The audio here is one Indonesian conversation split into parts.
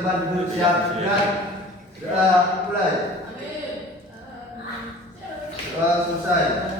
tempat duduk siap gerak. Mulai. Selesai.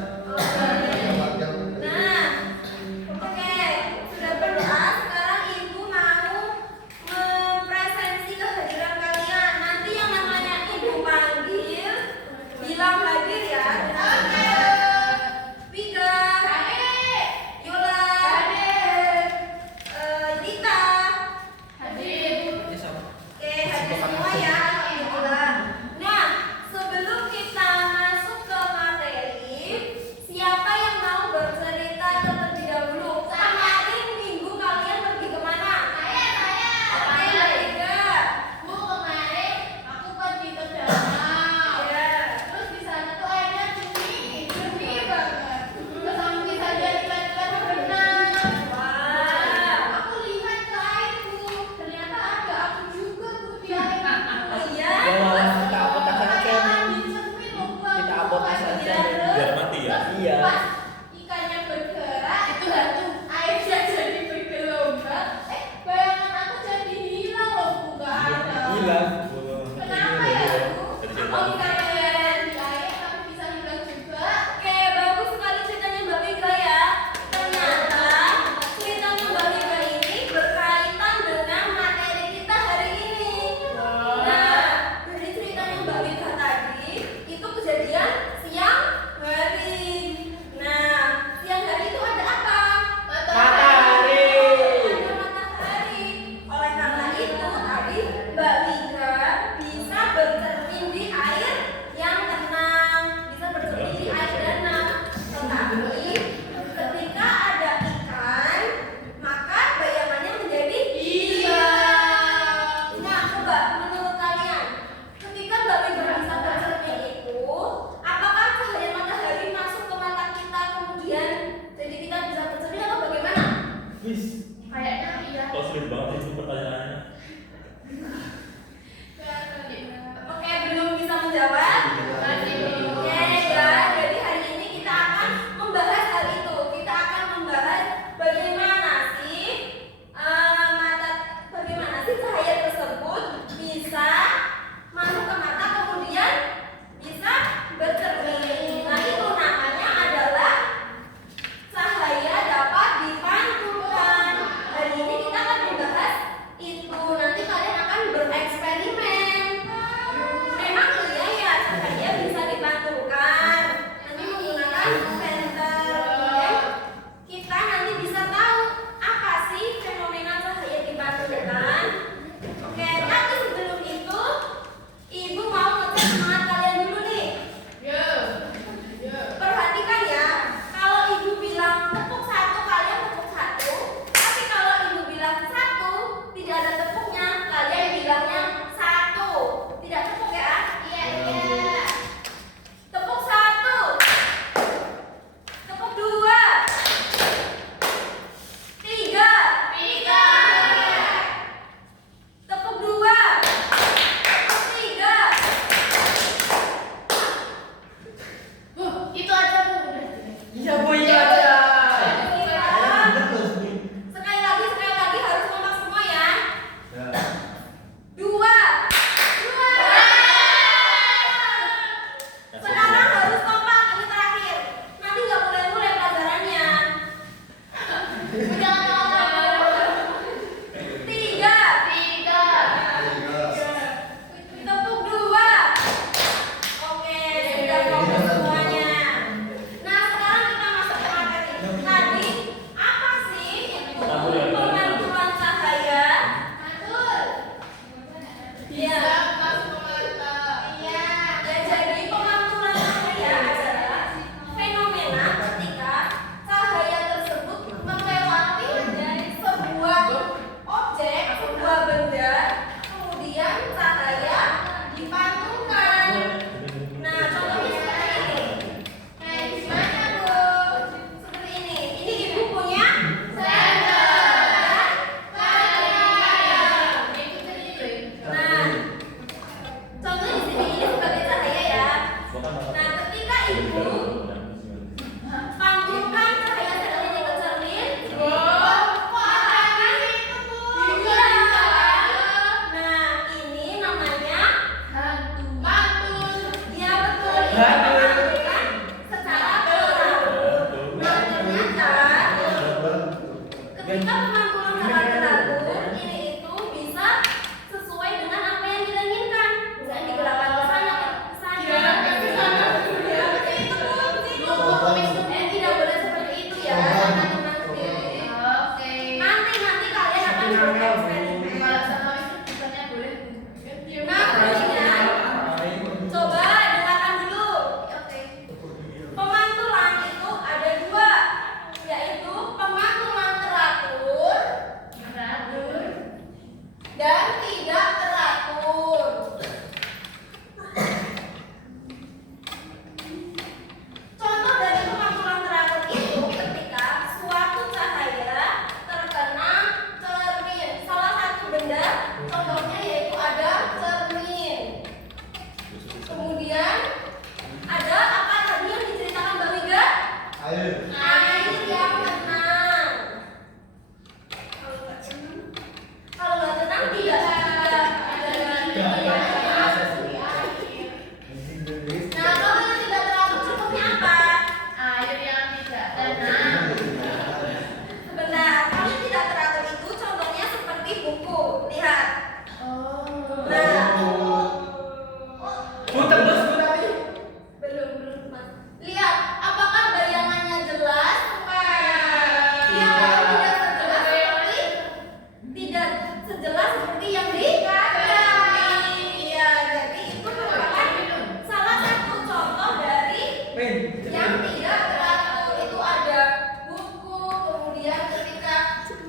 Yang tidak berlaku itu ada buku, kemudian ketika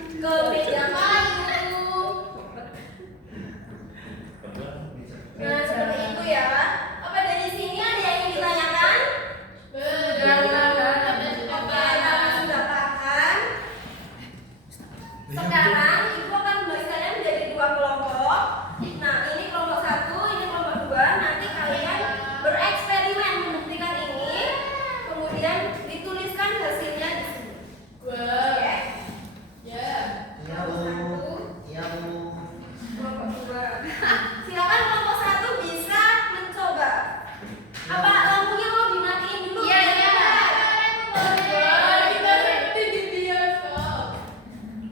ke meja kayu. Nah, seperti itu ya. Apa dari sini ada yang ingin ditanyakan? Oke, karena sudah paham. Sekarang ibu akan membagi kalian menjadi dua kelompok. Nah, ini kelompok 1, ini kelompok 2. Nanti kalian bereksperimen membuktikan ini, kemudian dituliskan hasilnya di sini. Oke. Iya, Bu. Iya, Bu. Kelompok 2. Silakan kelompok 1 bisa mencoba. Apa lampunya mau dimatiin dulu? Iya.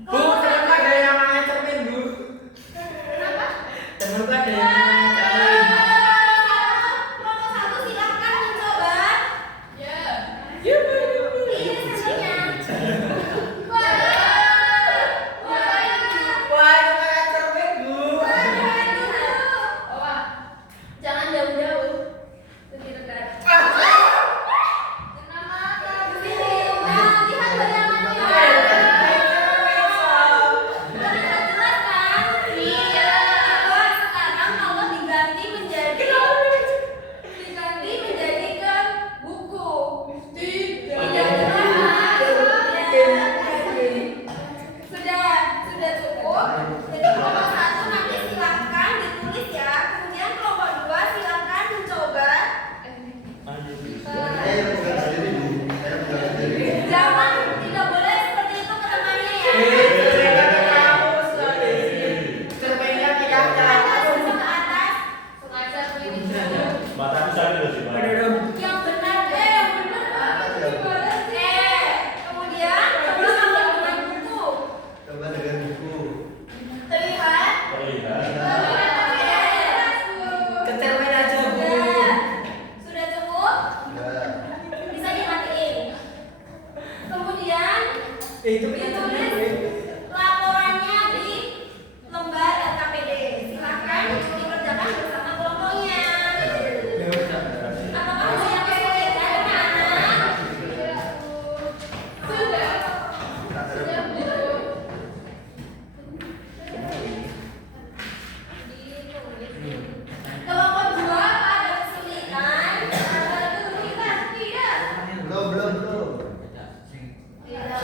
Bu, kenapa ada yang main cermin, Bu? Kenapa? Kenapa ada yang main cermin? Kelompok 1 silakan mencoba. Ini hasilnya. Wah, itu main cermin, Bu. Jangan jauh-jauh. Lebih dekat. Sini. Nah, lihat bayangannya. Terlihat jelas kan? Iya. Coba sekarang kalau diganti menjadi ke buku. Tidak jelas. Sudah cukup. Jadi kelompok 1 nanti silakan ditulis ya. Kemudian kelompok 2 silakan mencoba. Saya bukan sendiri, Bu. Saya bukan sendiri. Jangan, tidak boleh seperti itu ke temannya ya. Cerminnya ke kamu, sorry. Cerminnya tidak ke Atas, kamu. bisa ke atas. Mataku sakit loh sih, Pak. Aduh. Yang benar, yang benar. Kemudian coba ambil dengan buku. Coba dengan buku. Terlihat. Terlihat. Ke cermin aja, Bu. Sudah cukup? Enggak. Bisa dimatiin. Kemudian Itu punya cermin, Bu. laporannya di lembar LKPD. Silakan dikerjakan bersama kelompoknya. Apakah ada yang kesulitan anak-anak? Kelompok 2 ada kesulitan? Ada kesulitan? Tidak. Belum. Tidak.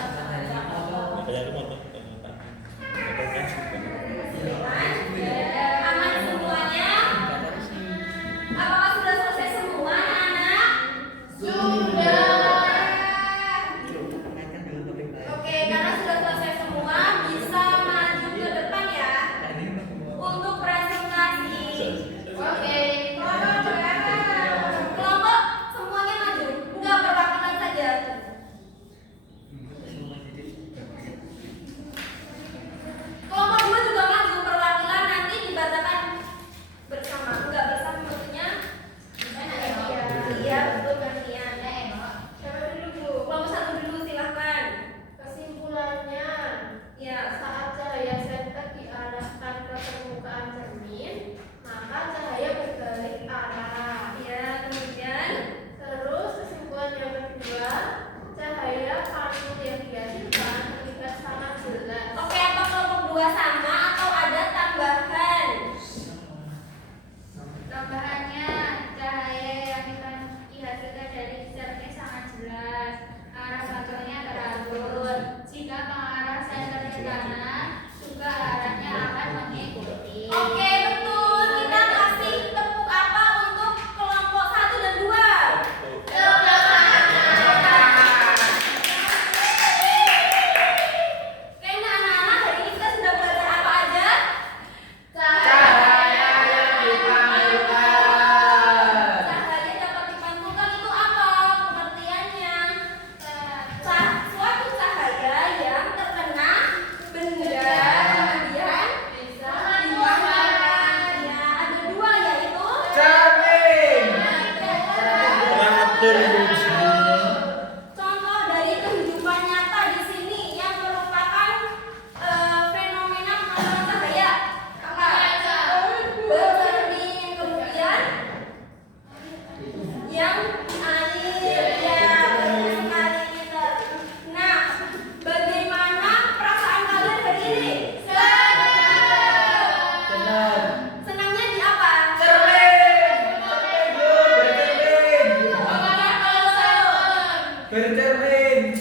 Bercermin.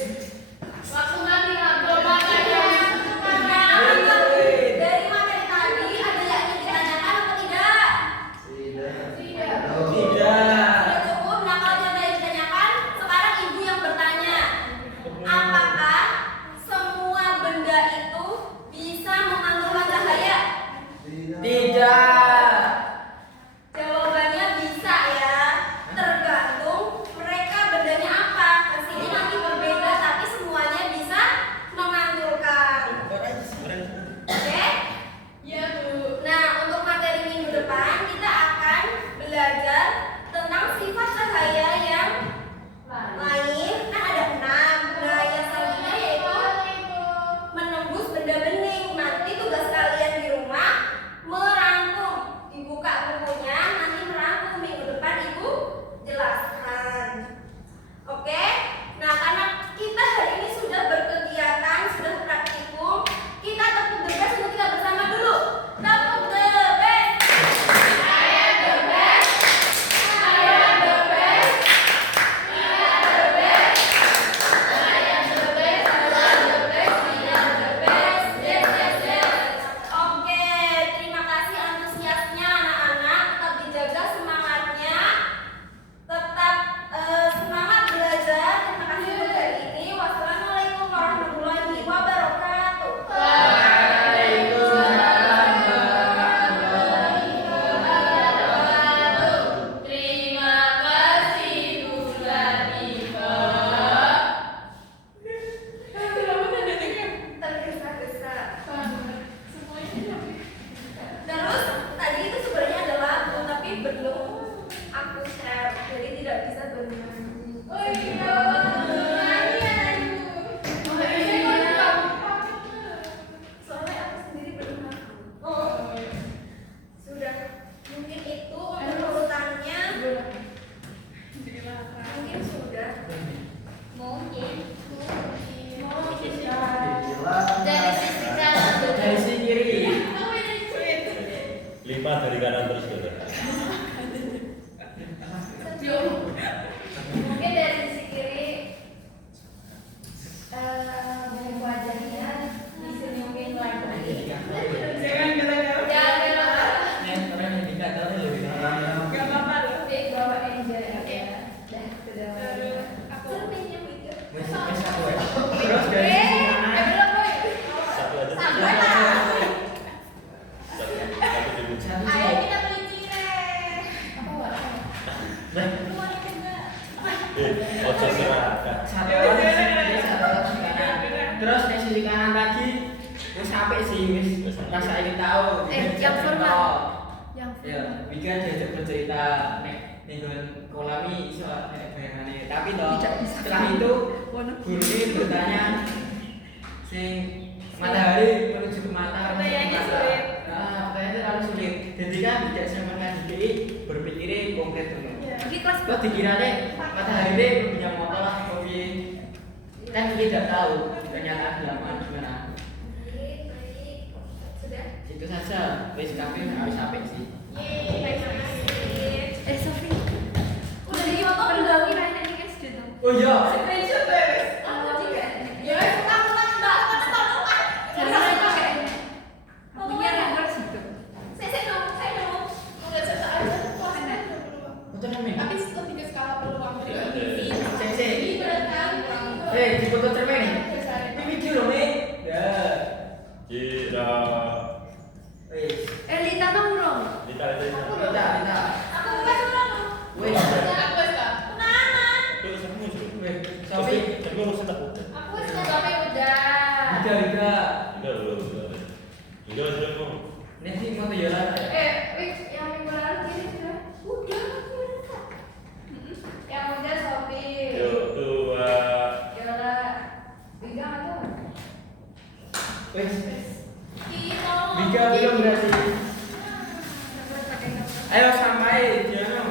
Waktu nanti ngobrol makanya. Dari materi tadi ada yang ingin ditanyakan atau tidak? Tidak. Tidak. Sudah cukup. Nah, kalau tidak ada yang ditanyakan, sekarang ibu yang bertanya. Apakah semua benda itu bisa memantulkan cahaya? Tidak. Jawabannya bisa ya. Tergantung mereka bendanya apa. Kesini nanti berbeda, tapi semuanya bisa memantulkan. Oke? Iya, Bu. Nah, untuk materi minggu depan kita akan belajar tentang sifat cahaya yang lain. Kan ada 6. Nah, yang selanjutnya yaitu menembus benda bening. Nanti tugas kalian di rumah merangkum. Dibuka bukunya, nanti merangkum. Minggu depan Ibu jelaskan. Oke? Nah, karena kita hari ini sudah berkegiatan, sudah praktikum, kita tepuk the best untuk kita bersama dulu. Tepuk the best. I am the best. I am the best. We are the best. I am the best. I am the best. We are the best. Yes, yes, yes. Oke, terima kasih antusiasnya anak-anak. Tetap dijaga semangatnya. Tetap semangat belajar. Terima kasih buat hari ini. Wassalamualaikum warahmatullahi wabarakatuh. Terima kasih sudah tiba. Tergesa-gesa. Terus tadi itu sebenarnya ada lagu tapi belum aku share, jadi tidak bisa bernyanyi. Oh iya. Soalnya aku sendiri belum hafal. Sudah. Mungkin itu untuk urutannya. Mungkin sudah. Mungkin. Dari sisi kanan. Dari sisi kiri. Lipat dari kanan terus ke depan. Mungkin dari sisi kiri dari wajahnya disenyumin lagi. Jangan kata-kata. Jangan Orang yang tidak tahu lebih Gak apa-apa loh. bawa enjoy aja. Dah, sudah. Cerminnya itu. Wes aku ya. Terus dari sisi kanan. Satu aja. Sampai lah. Satu dulu. Satu Ayo sisi. kita beli cireng. Nah, Keluar juga. Ojo serakah. satu sisi kanan. Terus dari sisi kanan lagi. Wes sampai sih wes. Rasa ingin tahu. Yang formal. Yang Ya, Wika diajak bercerita nek dengan kolami iso nek bayangane. Tapi toh setelah itu guru ini bertanya sing matahari menuju ke mata. Pertanyaannya menuju ke mata. sulit. Nah, pertanyaannya terlalu sulit. Jadi kan tidak sama jadi berpikirnya konkret dulu. Ini kelas Kok dikiranya matahari ini punya motor lah kopi. Kan tidak tahu kenyataan di lapangan gimana. Baik. Sudah. Itu saja. Wes kami harus sampai sih. Yeay, terima kasih. Sofi. Udah di foto belum? Kirain ini kan sudah dong. Oh iya. Screenshot beres. Aku juga. Ya, aku kan enggak foto-foto. Jangan pakai. Fotonya Fotonya situ. Saya dong, saya dong. Udah cerita aja. Kelasnya. Foto namanya. Tapi lebih ke skala peluang dari kondisi. Sensei. Ini berat kan? Di foto cermin nih. Ini video loh, nih. Ya. Kira. Wes. Lita nongkrong. Lita. Kita. Aku bukan orang. Wes. Aku suka. Kenalan. Terus kamu muncul. Wes. Sofi. Tapi urusan aku. Aku suka sampai udah. Tiga. Enggak belum. Enggak sudah mau. Nih sih mau tuh jalan. Wix yang minggu lalu gini sudah. Udah, aku udah. Yang udah Sofi. Yuk, dua. Yola. Tiga atau? Wes. Kita Tiga belum berarti. Ayo sampai. Jangan